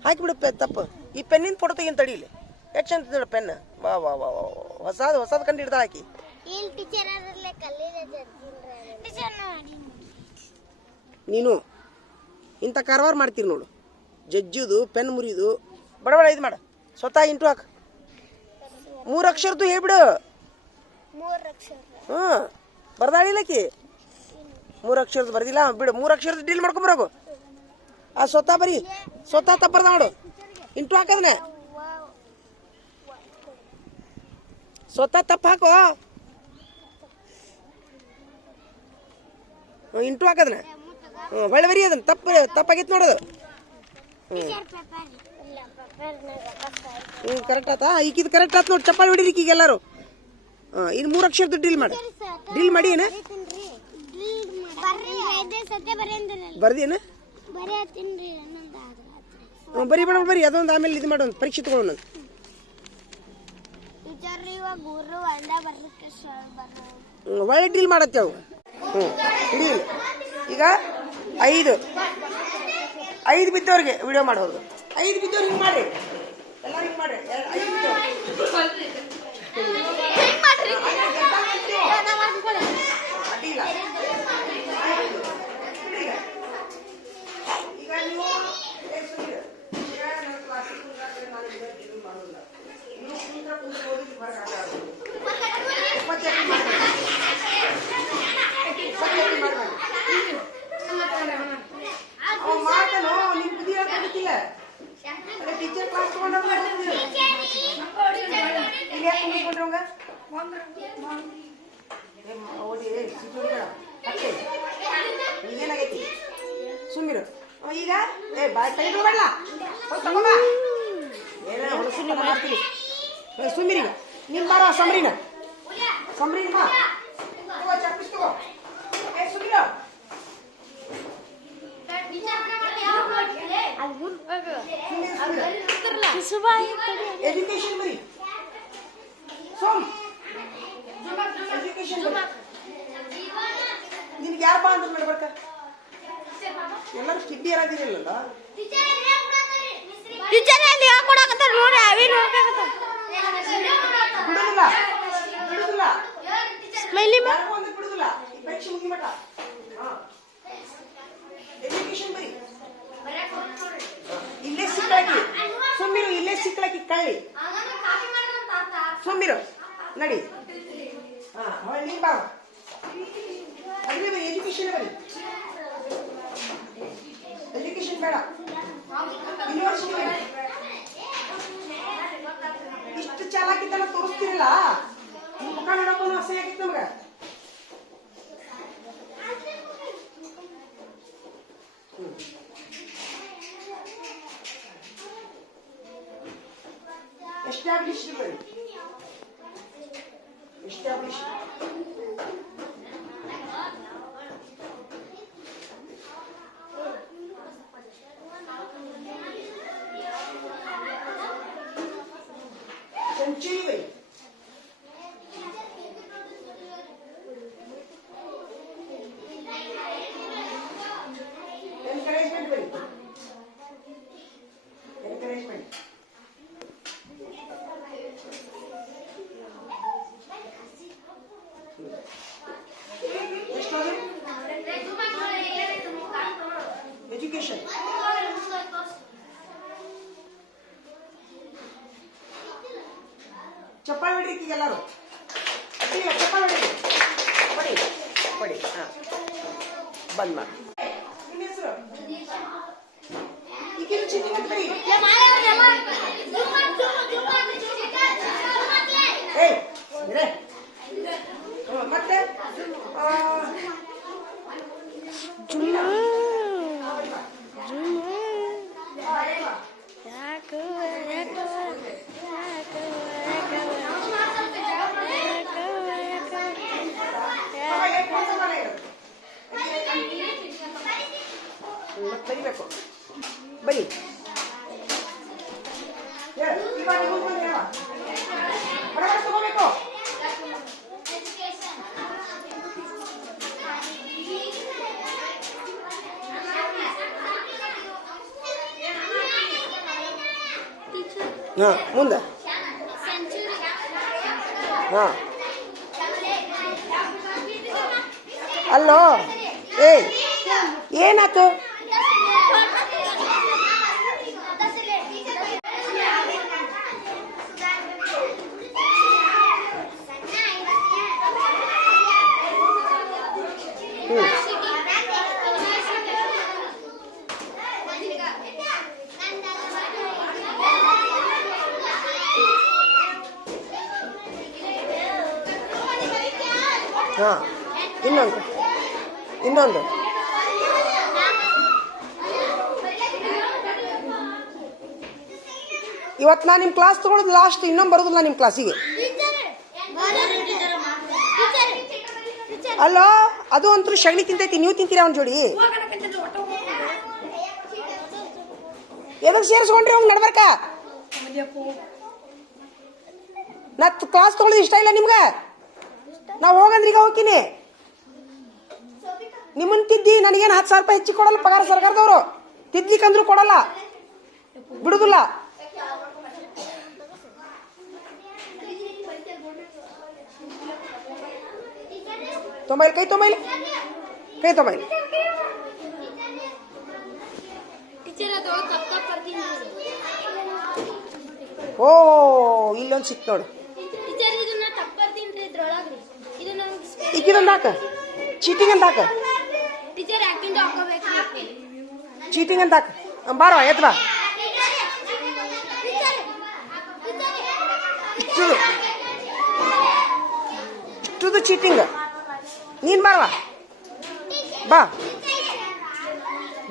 ಹಾಕಿಬಿಡು ಪೆ ತಪ್ಪು. ಈ ಪೆನ್ನಿಂದ ಫೋಟೋ ತೆಗಿನ ತಡೀಲಿ ಎಷ್ಟು ಚಂದ ನೋಡು ಪೆನ್ ವಾ ವಾ ವಾ ವಾ ಹೊಸದು ಹೊಸದು ಕಂಡು ಹಿಡ್ದ ಹಾಕಿ ನೀನು ಇಂಥ ಕಾರವಾರ ಮಾಡ್ತೀರಿ ನೋಡು. ಜಜ್ಜಿದು ಪೆನ್ ಮುರಿದು. ಬಡ ಬಡ ಇದು ಮಾಡ. ಸ್ವತಃ ಇಂಟು ಹಾಕ. ಮೂರು ಅಕ್ಷರದ್ದು ಹೇಳ್ಬಿಡು. ಮೂರು ಅಕ್ಷರ ಹ್ಞೂ. ಬರ್ದಾಳಿಲ್ಲಕಿ ಮೂರು ಅಕ್ಷರದ ಬರ್ದಿಲ್ಲ. ಬಿಡು ಮೂರು ಅಕ್ಷರದ ಡೀಲ್ ಮಾಡ್ಕೊಂಬರೋಗು ಆ ಸ್ವತಃ ಬರೀ ಸ್ವತಃ ತಪ್ಪರ್ದ ಮಾಡು. ಇಂಟು ಹಾಕದನೆ. ಸ್ವತಃ ತಪ್ಪು ಹಾಕು. ಹ್ಞೂ, ಇಂಟು ಹಾಕದನೆ. ಹ್ಞೂ ಹೊಳ್ಳಿ ಬರೀ ಅದನ್ನ ತಪ್ಪು ತಪ್ಪಾಗಿತ್ತು ನೋಡೋದು ಪೇಪರ್ನಾಗ ಹ್ಞೂ. ಕರೆಕ್ಟ್ ಆತ. ಈಗಿದು ಕರೆಕ್ಟ್ ಆತ್ ನೋಡಿ ಚಪ್ಪಾಳಿ ಹೊಡೀರಿ ಈಗ ಎಲ್ಲರೂ. ಹಾಂ ಮೂರ್ ಮೂರು ಅಕ್ಷರದ್ದು ಡೀಲ್ ಮಾಡಿ. ಡ್ರಿಲ್ ಮಾಡಿ ಏನ? ಬರ್ದೇನ ಬರೀ ಹ್ಞೂ ಬರೀ, ಅದೊಂದು ಆಮೇಲೆ ಇದು ಮಾಡೋಣ ಪರೀಕ್ಷೆ ತಗೊಳ್ಳೋಣ ವೈಟ್ ಡ್ರಿಲ್ ಬರೋ ಹ್ಞೂ ಒಳ್ಳೆ ಈಗ ಐದು. ಐದು ಬಿದ್ದವ್ರಿಗೆ ವಿಡಿಯೋ ಮಾಡೋದು. ಐದು ಬಿದ್ದವ್ರಿಗೆ ಮಾಡಿ. ಎಲ್ಲ. ಅಡ್ಡಿಲ್ಲ. ಈಗ ನೀವು ಏ, ಸುಮ್ನಿರು. ಈಗ ನನ್ನ ಕ್ಲಾಸಿಗೆ ಕುಂತ್ರೆ ನಾನು ಇದನ್ನ ಇದು ಮಾಡೋದಿಲ್ಲ. ನೀವು ಕುಂತ್ರೆ ಕುಂತ್ರೆ ಓದಿದ್ದು ಹೊರಗೆ ಆಟ ಆಡೋದು. ಉಪಚಾರ ಮಾಡ್ಬೇಡಿ. ಉಪಚಾರ ಮಾಡ್ಬೇಡಿ. ಅವ ಮಾಡ್ತಾನೋ, ನಿನ್ ಬುದ್ಧಿ ಹೇಳಕ್ ಆಗತ್ತಿಲ್ಲ. ಅದೇ ಟೀಚರ್ ಕ್ಲಾಸ್ ತಗೊಂಡವ್ರು. ಇಲ್ಲಿ ಯಾಕೆ ಕುಂತ್ಕೊಂಡ್ರು ಅವಂಗ? ಏ, ಮ- ಓದಿ. ಹತ್ತೆ. ಈಗೇನಾಗೈತಿ ಸುಮ್ಮಿರು ಈಗ ಏ ಬಾಯ್ ಕೈ ಬಿಡಲ್ಲ ತಗೊಂಬ ಏನೇ ಹೊಲಸು ಮಾಡ್ತೀನಿ ಏ ಸುಮ್ಮಿರಿ ನಿಮ್ಮ ಬಾರ ಸಮರಿನ ಬಾ ತಗೋ ಚಾಪಿಸ್ ತಗೋ ಏ ಸುಮ್ಮಿರು ಎಜುಕೇಶನ್ ಬರಿ. ಸೋಮ್. ಎಜುಕೇಶನ್ ನಿನ್ಗೆ ಯಾರು ಬಾ ಅಂದ್ರೆ ನಡ್ಬರ್ಕ ಎಲ್ಲರೂ ಕಿಡ್ಡಿ ಯಾರಾಗಿರಲಿಲ್ಲ ಟೀಚರ್ ಅಲ್ಲಿ ಯಾಕೆ ಕೊಡಕತ್ತಾರ ನೋಡಿ ಅವೇ ಬಿಡುದಿಲ್ಲ. ಬಿಡುದಿಲ್ಲ. ಸ್ಮೈಲಿ ಯಾರಿಗೂ ಒಂದು ಬಿಡುದಿಲ್ಲ. ಈ ಪರೀಕ್ಷೆ ಮುಗಿಮಟ ಎಜುಕೇಶನ್ ಬರಿ. ಇಲ್ಲೇ ಸಿಕ್ಕಳಕಿ ಸುಮ್ಮಿರು ಇಲ್ಲೇ ಸಿಕ್ಕಳಕಿ ಕಳ್ಳಿ. ಸುಮ್ಮಿರು ನಡಿ. ಹಾ ನೀನ್ ಬಾ. ಬರಿ ಎಜುಕೇಶನ್ ಬರಿ. ಎಜುಕೇಶನ್ ಬೇಡ. ಯೂನಿವರ್ಸಿಟಿ ಇಷ್ಟು ಚಾಲಾಕಿದ್ದೆಲ್ಲ ತೋರಿಸ್ತಿರಲ್ಲ? ಮುಖ ನೋಡಕ್ಕೂ ಅಸಹ್ಯ ಆಗಿತ್ತು ನಮ್ಗೆ ಎಸ್ಟಾಬ್ಲಿಷ್ ಬರಿ ಎಸ್ಟಾಬ್ಲಿಷ್ ಸೆಂಚುರಿ ಬರಿ ಎನ್ಕರೇಜ್ಮೆಂಟ್ ಬರಿ ಎನ್ಕರೇಜ್ಮೆಂಟ್ ಎಷ್ಟು ಎಜುಕೇಶನ್ ಚಪ್ಪಾಳೆ ಹೊಡ್ರಿ ಈಗ ಎಲ್ಲರೂ ಅಡ್ಡಿಲ್ಲ ಚಪ್ಪಾಳೆ ಹೊಡ್ರಿ ಕೊಡಿ ಕೊಡಿ ಹಾಂ ಬಂದ್ ಮಾಡಿ ನಿಮ್ಮ ಹೆಸರು ಈಗಿನ ಚಿನ್ನಿ ಅಂತ ಬರೀ ಏಯ್ ಇರೇ ಹ್ಮ್, ಮತ್ತೆ ಆ, ಅವ ಏನ್ ಕೆಲಸ ಮಾಡಿದ್ರು? ಹ್ಮ್, ಮತ್ತೆ ಬರಿಬೇಕು. ಬರಿ ತಗೋಬೇಕು. ಹಾಂ. ಮುಂದೆ. ಹಾಂ. ಅಲ್ಲೋ ಏಯ್ ಏನಾಯ್ತು? ಹಾಂ, ಇನ್ನೊಂದು ಇನ್ನೊಂದು. ಇವತ್ತು ನಾನು ನಿಮ್ಮ ಕ್ಲಾಸ್ ತೊಗೊಳೋದು ಲಾಸ್ಟ್ ಇನ್ನೊಂದು ಬರೋದಿಲ್ಲ ನಿಮ್ಮ ಕ್ಲಾಸಿಗೆ ಅಲ್ಲ, ಅದು ಅಂತೂ ಶಗಣಿ ತಿಂತೈತಿ, ನೀವು ತಿಂತೀರಿ ಅವ್ನ ಜೋಡಿ? ಎದಕ್ಕೆ ಸೇರಿಸ್ಕೊಂಡ್ರಿ ಅವ್ನು ನಡ್ಬರ್ಕ? ನಾ ಕ್ಲಾಸ್ ತೊಗೊಳೋದು ಇಷ್ಟ ಇಲ್ಲ ನಿಮ್ಗೆ? ನಾವು ಹೋಗಂದ್ರೆ ಈಗ ಹೋಗ್ತೀನಿ. ನಿಮ್ಮನ್ನ ತಿದ್ದಿ, ನನಗೇನು ಹತ್ತು ಸಾವಿರ ರೂಪಾಯಿ ಹೆಚ್ಚಿಗೆ ಕೊಡಲ್ಲ, ಪಗಾರ ಸರ್ಕಾರದವರು. ತಿದ್ದಿಕಂದ್ರೂ ಕೊಡಲ್ಲ. ಬಿಡುದಿಲ್ಲ. ತೊಂಬೈಲ್, ಕೈ ತೊಂಬೈಲ್. ಕೈ ತೊಂಬೈಲ್. ಓ ಇಲ್ಲೊಂದು ಸಿಕ್ತು ನೋಡು ಟೀಚರ್ ಇದನ್ನ ತಪ್ಪ ಬರ್ತೀನಿ ಇದ್ರೊಳಗ್ರಿ ಇದು ಇಕ್ಕಿದೊಂದು ಹಾಕ ಚೀಟಿಂಗ್ ಅಂತ ಹಾಕ ಚೀಟಿಂಗ್ ಅಂತ ಹಾಕ ಬಾರೋ ಎತ್ ಬಾ ಇಷ್ಟುದು ಇಷ್ಟುದು ಚೀಟಿಂಗ್ ನೀನು ಬಾರವಾ ಬಾ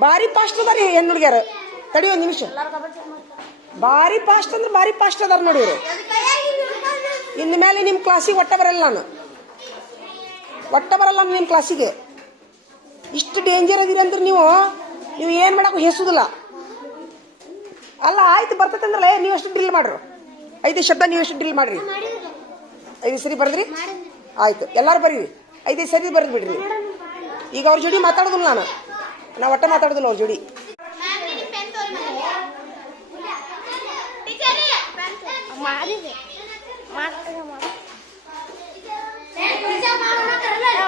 ಭಾರಿ ಫಾಸ್ಟ್ ಅದ ರೀ ಹೆಣ್ಣು ಹುಡುಗ್ಯಾರ ತಡಿ ಒಂದು ನಿಮಿಷ ಭಾರಿ ಫಾಸ್ಟ್ ಅಂದ್ರೆ ಭಾರಿ ಫಾಸ್ಟ್ ಅದಾರ ನೋಡಿ ಇಂದ ಇನ್ನು ಮೇಲೆ ನಿಮ್ಮ ಕ್ಲಾಸಿಗೆ ಒಟ್ಟ ಬರಲ್ಲ ನಾನು ಒಟ್ಟ ಬರಲ್ಲ ನಿಮ್ಮ ಕ್ಲಾಸಿಗೆ ಇಷ್ಟು ಡೇಂಜರ್ ಅದೀರಿ ಅಂದ್ರೆ ನೀವು ನೀವು ಏನು ಮಾಡಕ್ಕೆ ಹೆಸುದಿಲ್ಲ. ಅಲ್ಲ ಆಯ್ತು ಬರ್ತೈತೆ ಅಂದ್ರಲ್ಲ ಏ, ನೀವು ಅಷ್ಟು ಡ್ರಿಲ್ ಮಾಡ್ರು. ಐದು ಶಬ್ದ ನೀವು ಎಷ್ಟು ಡ್ರಿಲ್ ಮಾಡ್ರಿ. ಐದು ಸರಿ ಬರೆದ್ರಿ? ಆಯ್ತು ಎಲ್ಲರೂ ಬರೀರಿ. ಐದೈದು ಸರಿ ಬರೆದು ಬಿಡ್ರಿ. ಈಗ ಅವ್ರ ಜೋಡಿ ಮಾತಾಡೋದಿಲ್ಲ ನಾನು. ನಾ ಒಟ್ಟ ಮಾತಾಡೋದಿಲ್ಲ ಅವ್ರ ಜೋಡಿ. ಮಾಡಿದೆ.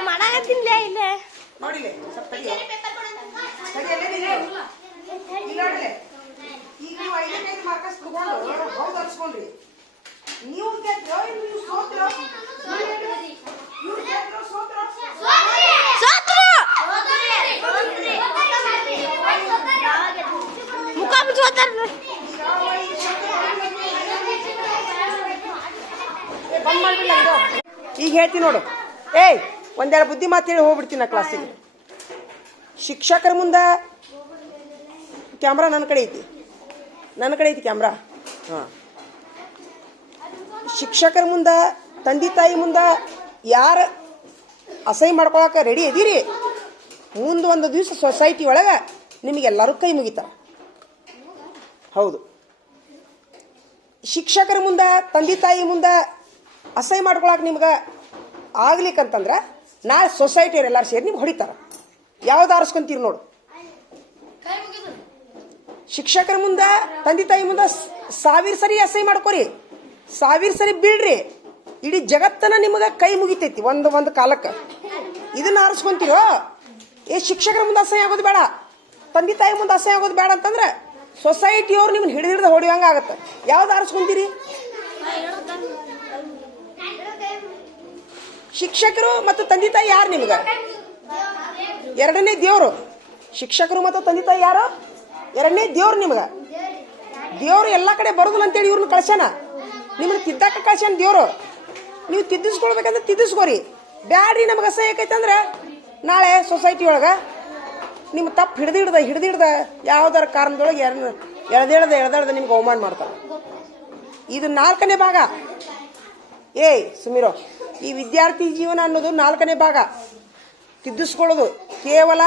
ಮಾಡಾಕತ್ತಿನ್ಲ ಇಲ್ಲೇ ನೋಡಿಲೆ ಸ್ವಲ್ಪ ತಡಿಯೋ. ತಡಿ, ಅಲ್ಲೇ ನಿಲ್ಲು. ಇಲ್ಲಿ ನೋಡಿಲೆ. ಈಗ ನೀವು ಐದೈದು ಮಾರ್ಕಸ್ ತಗೊಂಡು ಹೌದು ಅನ್ಸ್ಕೊಂಡ್ರಿ ನೀವು ಗೆದ್ರೋ ಇನ್ನು ನೀವು ಸೋತ್ರೋ ಇವ್ರು ಗೆದ್ರೋ ಸೋತ್ರೋ ಮುಖ. ಈಗ ಹೇಳ್ತೀನಿ ನೋಡು ಏಯ್ ಒಂದೆರಡು ಬುದ್ಧಿ ಮಾತು ಹೇಳಿ ಹೋಗ್ಬಿಡ್ತೀನಿ ನಾ ಕ್ಲಾಸಿಗೆ ಶಿಕ್ಷಕರ ಮುಂದೆ ಕ್ಯಾಮ್ರಾ ನನ್ನ ಕಡೆ ಐತಿ. ನನ್ನ ಕಡೆ ಐತಿ ಕ್ಯಾಮ್ರಾ ಹಾಂ. ಶಿಕ್ಷಕರ ಮುಂದೆ, ತಂದೆ ತಾಯಿ ಮುಂದೆ ಯಾರು ಅಸಹ್ಯ ಮಾಡ್ಕೊಳಕ್ಕೆ ರೆಡಿ ಇದೀರಿ? ಮುಂದೆ ಒಂದು ದಿವಸ ಸೊಸೈಟಿ ಒಳಗೆ ನಿಮಗೆಲ್ಲರೂ ಕೈ ಮುಗಿತಾರೆ. ಹೌದು. ಶಿಕ್ಷಕರ ಮುಂದೆ, ತಂದೆ ತಾಯಿ ಮುಂದೆ ಅಸಹ್ಯ ಮಾಡ್ಕೊಳಕ್ಕೆ ನಿಮ್ಗೆ ಆಗ್ಲಿಕ್ಕಂತಂದ್ರೆ ನಾಳೆ ಸೊಸೈಟಿಯವ್ರು ಎಲ್ಲಾರು ಸೇರಿ ನಿಮ್ಗೆ ಹೊಡಿತಾರ. ಯಾವ್ದು ಆರಿಸ್ಕೊಂತೀರಿ ನೋಡು. ಶಿಕ್ಷಕರ ಮುಂದೆ, ತಂದೆ ತಾಯಿ ಮುಂದೆ ಸಾವಿರ ಸರಿ ಅಸಹ್ಯ ಮಾಡ್ಕೊರಿ. ಸಾವಿರ ಸರಿ ಬೀಳ್ರಿ. ಇಡೀ ಜಗತ್ತನ ನಿಮಗೆ ಕೈ ಮುಗಿತೈತಿ ಒಂದು ಒಂದು ಕಾಲಕ್ಕೆ. ಇದನ್ನ ಆರಿಸ್ಕೊಂತೀರೋ? ಏ, ಶಿಕ್ಷಕರ ಮುಂದೆ ಅಸಹ್ಯ ಆಗೋದು ಬೇಡ. ತಂದೆ ತಾಯಿ ಮುಂದೆ ಅಸಹ್ಯ ಆಗೋದು ಬೇಡ ಅಂತಂದ್ರೆ ಸೊಸೈಟಿಯವ್ರು ನಿಮ್ಗೆ ಹಿಡಿದು ಹಿಡಿದು ಹೊಡಿಯೋಂಗೆ ಆಗತ್ತೆ. ಯಾವ್ದು ಆರಿಸ್ಕೊಂತೀರಿ? ಶಿಕ್ಷಕರು ಮತ್ತು ತಂದೆ ತಾಯಿ ಯಾರು ನಿಮ್ಗೆ? ಎರಡನೇ ದೇವರು. ಶಿಕ್ಷಕರು ಮತ್ತು ತಂದೆ ತಾಯಿ ಯಾರು? ಎರಡನೇ ದೇವ್ರು ನಿಮ್ಗೆ. ದೇವ್ರು ಎಲ್ಲ ಕಡೆ ಬರೋದಿಲ್ಲ ಅಂತೇಳಿ ಇವ್ರನ್ನ ಕಳ್ಸ್ಯಾನ? ನಿಮ್ಮನ್ನ ತಿದ್ದಕ್ಕೆ ಕಳ್ಸ್ಯಾನ ದೇವರು? ನೀವು ತಿದ್ದಿಸ್ಕೊಳ್ಬೇಕಂದ್ರೆ ತಿದ್ದಿಸ್ಕೋರಿ. ಬ್ಯಾಡ್ರಿ ನಮ್ಗೆ ಅಸಹ್ಯ ಅಂದ್ರೆ ನಾಳೆ ಸೊಸೈಟಿ ಒಳಗೆ ನಿಮ್ಮ ತಪ್ಪು ಹಿಡ್ದು ಹಿಡ್ದ ಹಿಡ್ದು ಹಿಡ್ದ ಯಾವ್ದಾರ ಕಾರಣದೊಳಗೆ ಎರಡು, ಎಳ್ದೆಳ್ದ ಎಳ್ದೆಳ್ದ ನಿಮ್ಗೆ ಅವಮಾನ ಮಾಡ್ತಾರೆ. ಇದು ನಾಲ್ಕನೇ ಭಾಗ. ಏಯ್ ಸುಮಿರೋ. ಈ ವಿದ್ಯಾರ್ಥಿ ಜೀವನ ಅನ್ನೋದು ನಾಲ್ಕನೇ ಭಾಗ. ತಿದ್ದಿಸ್ಕೊಳ್ಳೋದು. ಕೇವಲ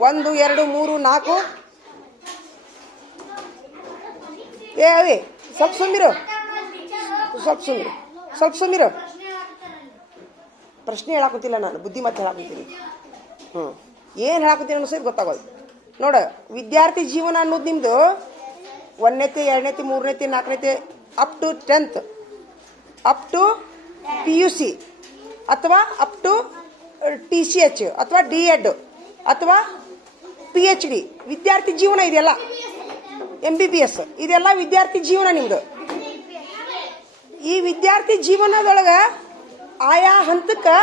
ಒಂದು, ಎರಡು, ಮೂರು, ನಾಲ್ಕು. ಏ, ಅವಿ, ಸ್ವಲ್ಪ ಸುಮ್ಮಿರು. ಸ್ವಲ್ಪ ಸುಮ್ಮಿರು. ಸ್ವಲ್ಪ ಸುಮ್ಮಿರು. ಪ್ರಶ್ನೆ ಹೇಳಾಕುತ್ತಿಲ್ಲ ನಾನು. ಬುದ್ಧಿ ಮತ್ತೆ ಹೇಳಾಕುತ್ತೀನಿ. ಹ್ಞೂ ಏನು ಹೇಳಾಕೊತೀನಿ ಅನ್ನೋ ಸಹಿತ ಗೊತ್ತಾಗೋದು. ನೋಡ, ವಿದ್ಯಾರ್ಥಿ ಜೀವನ ಅನ್ನೋದು ನಿಮ್ಮದು ಒಂದನೇತಿ, ಎರಡನೇತಿ, ಮೂರನೇತಿ, ನಾಲ್ಕನೇತಿ up to tenth up to P U C ಅಥವಾ up to T C H ಅಥವಾ ಡಿ ಎಡ್ ಅಥವಾ ಪಿ ಎಚ್ ಡಿ ವಿದ್ಯಾರ್ಥಿ ಜೀವನ ಇದೆಲ್ಲ ಎಂ ಬಿ ಬಿ ಎಸ್ ಇದೆಲ್ಲ ವಿದ್ಯಾರ್ಥಿ ಜೀವನ ನಿಮ್ಮದು ಈ ವಿದ್ಯಾರ್ಥಿ ಜೀವನದೊಳಗೆ ಆಯಾ ಹಂತಕ್ಕೆ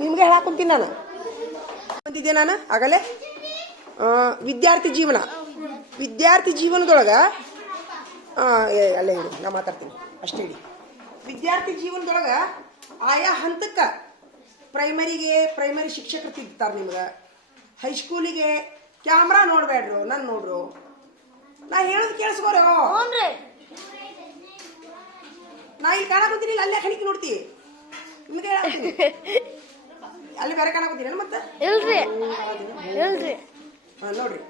ನಿಮಗೆ ಹೇಳಾಕೊಂತೀನಿ ನಾನು. ಬಂದಿದ್ದೆ ನಾನು ಆಗಲೇ. ವಿದ್ಯಾರ್ಥಿ ಜೀವನ. ವಿದ್ಯಾರ್ಥಿ ಜೀವನದೊಳಗೆ ಅಲ್ಲೇ ಇಡಿ ನಾ ಮಾತಾಡ್ತೀನಿ. ಅಷ್ಟೇ ಇಡಿ ವಿದ್ಯಾರ್ಥಿ ಜೀವನದೊಳಗ ಆಯಾ ಹಂತಕ್ಕೆ ಪ್ರೈಮರಿಗೆ ಪ್ರೈಮರಿ ಶಿಕ್ಷಕರು ತಿದ್ತಾರೆ ನಿಮ್ಗೆ. ಹೈಸ್ಕೂಲಿಗೆ ಕ್ಯಾಮ್ರಾ ನೋಡ್ಬೇಡ್ರು ನಾನು ನೋಡ್ರು. ನಾ ಹೇಳೋದು ಕೇಳಿಸ್ಕೋರೋ. ನಾ ಇಲ್ಲಿ ಕಾಣಕತ್ತೀನಿ ಅಲ್ಲೇ ಕಣಿಕೆ ನೋಡ್ತಿ. ನಿಮ್ಗೆ ಅಲ್ಲಿ ಬೇರೆ ಕಾಣಕತ್ತೀನಿ ಮತ್ತೆ? ಇಲ್ರಿ. ಇಲ್ರಿ ನೋಡ್ರಿ.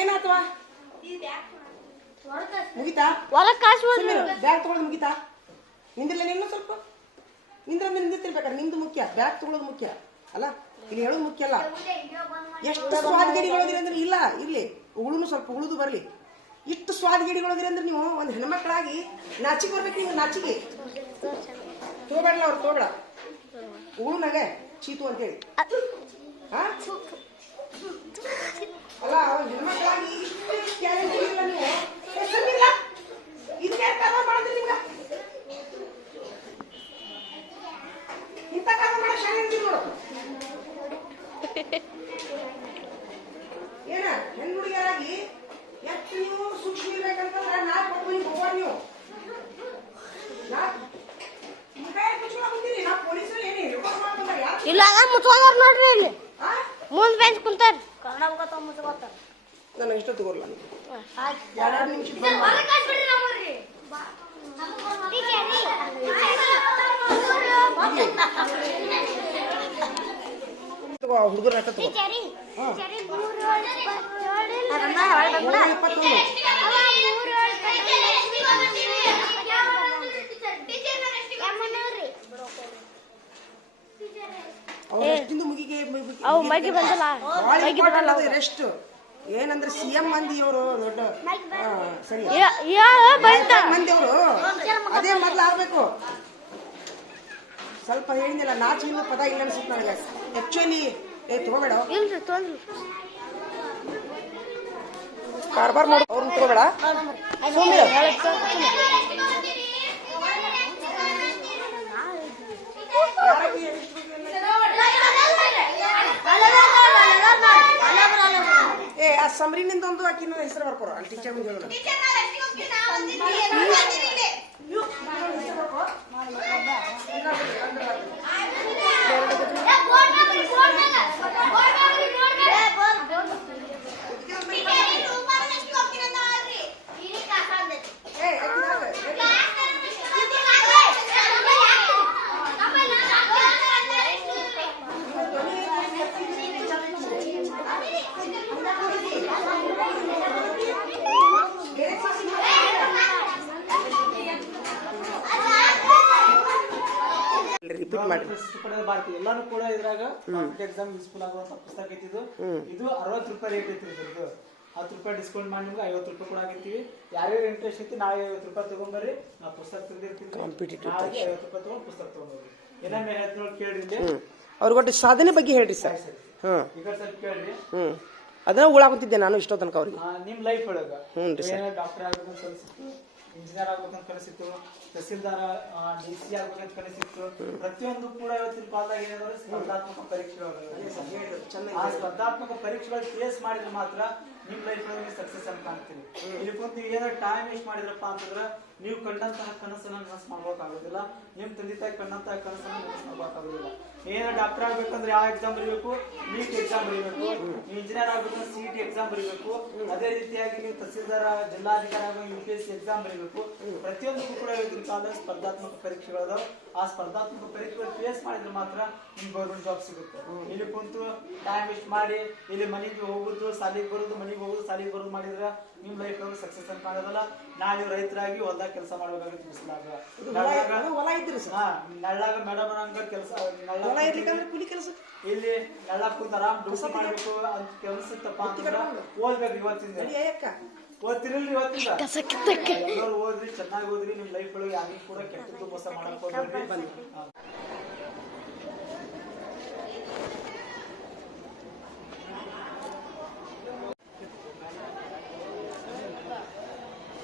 ಏನಾತವಾ ಮುಗಿತಾ? ಹೊರಗೆ ಕಾಸ್ಬೋದು ಬ್ಯಾಗ್ ತಗೊಳ್ಳೋದು ಮುಗಿತಾ? ನಿಂದಿರ್ಲ ನಿನ್ನ ಸ್ವಲ್ಪ? ನಿಂದ್ರ ನಿಂದಿರ್ತಿರ್ಬೇಕಾದ್ರೆ ನಿಂದು ಮುಖ್ಯ ಬ್ಯಾಗ್ ತಗೊಳ್ಳೋದು ಮುಖ್ಯ ಅಲ್ಲ? ಇಲ್ಲಿ ಹೇಳೋದು ಮುಖ್ಯ ಅಲ್ಲ? ಎಷ್ಟು ಸ್ವಾದಗಿರಿಗಳೋದಿರಿ ಅಂದ್ರೆ ಇಲ್ಲ ಇರ್ಲಿ. ಉಗುಳುನು ಸ್ವಲ್ಪ ಉಳುದು ಬರಲಿ. ಇಷ್ಟು ಸ್ವಾದಗಿರಿಗಳೋದಿರಿ ಅಂದ್ರೆ ನೀವು ಒಂದು ಹೆಣ್ಮಕ್ಳಾಗಿ ನಾಚಿಗೆ ಬರ್ಬೇಕು ನೀವು ನಾಚಿಗೆ ತಗೋಬೇಡಲ್ಲ ಅವ್ರು ತಗೋಬೇಡ ಉಳುನಾಗ ಚೀತು ಅಂತೇಳಿ. ಹಾ ಅಲ್ಲ ಅವ್ರ ಹೆಣ್ಮಕ್ಳಾಗಿ ಇಷ್ಟು ಟ್ಯಾಲೆಂಟ್ ಇಲ್ಲ ನೀವು. ಏನ ಹೆಣ್ಣು ಹುಡುಗಿಯರಾಗಿ ಎಷ್ಟು ನೀವು ಸೂಕ್ಷ್ಮ ಇರ್ಬೇಕಂತಂದ್ರೆ ನಾಲ್ಕು ಮಕ್ಕಳು ನೀವು. ನೀವು ಮುಖ ಇಲ್ಲ ಅದ ಮುಚ್ಕೋದಾರ ನೋಡ್ರಿ ಇಲ್ಲಿ. ಆ? ಮುಂದ್ ಬೆಂಚ್ ಕುಂತಾರ ಕನ್ನಡ ಮುಚ್ಕೋತಾರ ನನಗೆ ಇಷ್ಟ ತಗೋರ್ಲ ಹುಡುಗರ ಅಷ್ಟ ತಗೋ ನೂರ ಇಪ್ಪತ್ತೊಂದು ಅವ್ರು ಎಷ್ಟಿಂದ ಮುಗಿಗೆ ಅವು ಮಗಿ ಬಂದಲ್ಲ ರೆಸ್ಟ್ ಏನಂದ್ರೆ ಸಿ ಎಂ ಮಂದಿ ಇವರು ದೊಡ್ಡ ಸರಿ. ಮಂದಿ ಅವರು ಅದೇ ಮೊದ್ಲು ಆಗ್ಬೇಕು. ಸ್ವಲ್ಪ ಹೇಳಿದ್ನಲ್ಲ ನಾಚಿನ ಪದ ಇಲ್ಲ ಅನ್ಸುತ್ತೆ ನನಗೆ. ಆಕ್ಚುಲಿ ಏ ತಗೋಬೇಡ. ಕಾರ್ಬಾರ್ ಮಾಡು ಅವ್ರನ್ನ ತಗೋಬೇಡ. ಏ ಆ ಸಮರಿನಿಂದ ಒಂದು ಆಕಿನ ಹೆಸರು ಬರ್ಕೊರು ಅಲ್ಲಿ ಟೀಚರ್ ಮುಂದೆ ಹೇಳೋಣ ಏ ಮಾಡಿ ಪಡೆದ ಎಲ್ಲಾನು ಕೂಡ ಇದ್ರಾಗ ಎಕ್ಸಾಮ್ ಯೂಸ್ಫುಲ್ ಆಗುವಂತ ಪುಸ್ತಕ ಐತಿ ಇದು ಇದು ಅರವತ್ತು ರೂಪಾಯಿ ರೇಟ್ ಐತಿ ಇದು ಹತ್ತು ರೂಪಾಯಿ ಡಿಸ್ಕೌಂಟ್ ಮಾಡಿ ನಿಮ್ಗೆ ಐವತ್ತು ರೂಪಾಯಿ ಕೂಡ ಆಗಿರ್ತೀವಿ ಯಾರ್ಯಾರು ಇಂಟ್ರೆಸ್ಟ್ ಐತಿ ನಾಳೆ ಐವತ್ತು ರೂಪಾಯಿ ತಗೊಂಬರ್ರಿ. ನಾ ಪುಸ್ತಕ ತಂದಿರ್ತೀನಿ Competitive ನಾಳೆಗೆ ಐವತ್ತು ರೂಪಾಯಿ ತಗೊಂಡು ಪುಸ್ತಕ ತಗೊಂಡ್ರಿ ಏನಮ್ಮ ಹೇಳ್ತೀನಿ ನೋಡಿ ಕೇಳ್ರಿ ಅವ್ರ ಅವ್ರಿಗೆ ಒಟ್ಟು ಸಾಧನೆ ಬಗ್ಗೆ ಹೇಳ್ರಿ ಸರ್. ಹ್ಮ್. ಈಗ ಸ್ವಲ್ಪ ಕೇಳ್ರಿ. ಹ್ಮ್. ಅದನ್ನ ಉಳಾಗುತ್ತಿದ್ದೆ ನಾನು ಇಷ್ಟೋ ತನಕ ಅವ್ರಿಗೆ. ನಿಮ್ಮ ನಿಮ್ ಲೈಫ್ ಒಳಗ. ಹ್ಞೂ ಸರ್. ಏನೋ ಡಾಕ್ಟರ್ ಆಗಬೇಕು ಕನಸಿತ್ತು ಇಂಜಿನಿಯರ್ ಆಗ್ಬೇಕಂತ ಕನಸಿತ್ತು, ತಹಸೀಲ್ದಾರ ಡಿ ಸಿ ಆಗ್ಬೇಕಂತ ಕನಸಿತ್ತು. ಪ್ರತಿಯೊಂದು ಕೂಡ ಇವತ್ತಿನ ಕಾಲದಾಗ ಏನಾದ್ರು ಸ್ಪರ್ಧಾತ್ಮಕ ಪರೀಕ್ಷೆಗಳು. ಆ ಸ್ಪರ್ಧಾತ್ಮಕ ಪರೀಕ್ಷೆಗಳು ಫೇಸ್ ಮಾಡಿದ್ರೆ ಮಾತ್ರ ನಿಮ್ ಲೈಫ್ ಸಕ್ಸಸ್ ಅಂತ ಕಾಣ್ತೀನಿ ನೀವು ಏನಾದ್ರು ಟೈಮ್ ವೇಸ್ಟ್ ಮಾಡಿದ್ರಪ್ಪ ಅಂತಂದ್ರೆ ನೀವು ಕಂಡಂತಹ ಕನಸನ್ನ ನನಸು ಮಾಡ್ಬೇಕಾಗೋದಿಲ್ಲ. ನಿಮ್ ತಂದೆ ತಾಯಿ ಕಂಡಂತಹ ಕನಸನ್ನ ನನಸು ಮಾಡ್ಬೇಕಾಗೋದಿಲ್ಲ. ಏನ ಡಾಕ್ಟರ್ ಆಗ್ಬೇಕಂದ್ರೆ ಯಾವ ಎಕ್ಸಾಮ್ ಬರೀಬೇಕು? ನೀಟ್ ಎಕ್ಸಾಮ್ ಬರೀಬೇಕು. ನೀವು ಇಂಜಿನಿಯರ್ ಆಗ್ಬೇಕಂದ್ರೆ ಸಿ ಟಿ ಎಕ್ಸಾಮ್ ಬರೀಬೇಕು. ಅದೇ ರೀತಿಯಾಗಿ ನೀವು ತಹಸೀಲ್ದಾರ ಜಿಲ್ಲಾಧಿಕಾರಿ ಆಗೋ U P S C exam ಬರೀಬೇಕು. ಪ್ರತಿಯೊಂದಕ್ಕೂ ಕೂಡ ಇವತ್ತಿನ ಕಾಲದ ಸ್ಪರ್ಧಾತ್ಮಕ ಪರೀಕ್ಷೆಗಳು ಅದಾವ. ಆ ಸ್ಪರ್ಧಾತ್ಮಕ ಪರೀಕ್ಷೆಗಳು ಫೇಸ್ ಮಾಡಿದ್ರೆ ಮಾತ್ರ ನಿಮ್ಗೆ ಗೌರ್ಮೆಂಟ್ ಜಾಬ್ ಸಿಗುತ್ತೆ. ಇಲ್ಲಿ ಕುಂತು ಟೈಮ್ ವೇಸ್ಟ್ ಮಾಡಿ, ಇಲ್ಲಿ ಮನೆಗೆ ಹೋಗುದು ಸಾಲಿಗೆ ಬರೋದು, ಮನೆಗೆ ಹೋಗುದು ಸಾಲಿಗೆ ಬರೋದು ಮಾಡಿದ್ರೆ ನಿಮ್ ಲೈಫ್ ಸಕ್ಸಸ್ ಅಂತ ಕಾಣೋದಲ್ಲ. ನಾಳೆ ರೈತರಾಗಿ ಹೊಲ್ದಾಗ ಕೆಲಸ ಮಾಡ್ಬೇಕಾಗುತ್ತೆ ಬಿಸಿಲಾಗ. ಹೊಲ ಇದ್ರಿ ಹಾ ನಳ್ಳಾಗ ಮೇಡಮ್ ಹಂಗ ಕೆಲಸ ಹೊಲ ಇರ್ಲಿಕ್ಕಂದ್ರೆ ಕೂಲಿ ಕೆಲಸ. ಇಲ್ಲಿ ನಳ್ಳ ಕೂತ ಆರಾಮ್ ಡ್ಯೂಟಿ ಮಾಡ್ಬೇಕು ಅಂತ ಕೆಲಸ ಓದ್ಬೇಕು ಇವತ್ತಿಂದ. ಓದ್ತಿರಲ್ರಿ ಇವತ್ತಿಂದ? ಎಲ್ಲರೂ ಓದ್ರಿ ಚೆನ್ನಾಗಿ ಓದ್ರಿ ನಿಮ್ ಲೈಫ್ ಒಳಗೆ ಯಾರಿಗೂ ಕೂಡ ಕೆಟ್ಟ ಮೋಸ ಮಾಡಕ್ ಹೋಗ್ಬೇಡ್ರಿ.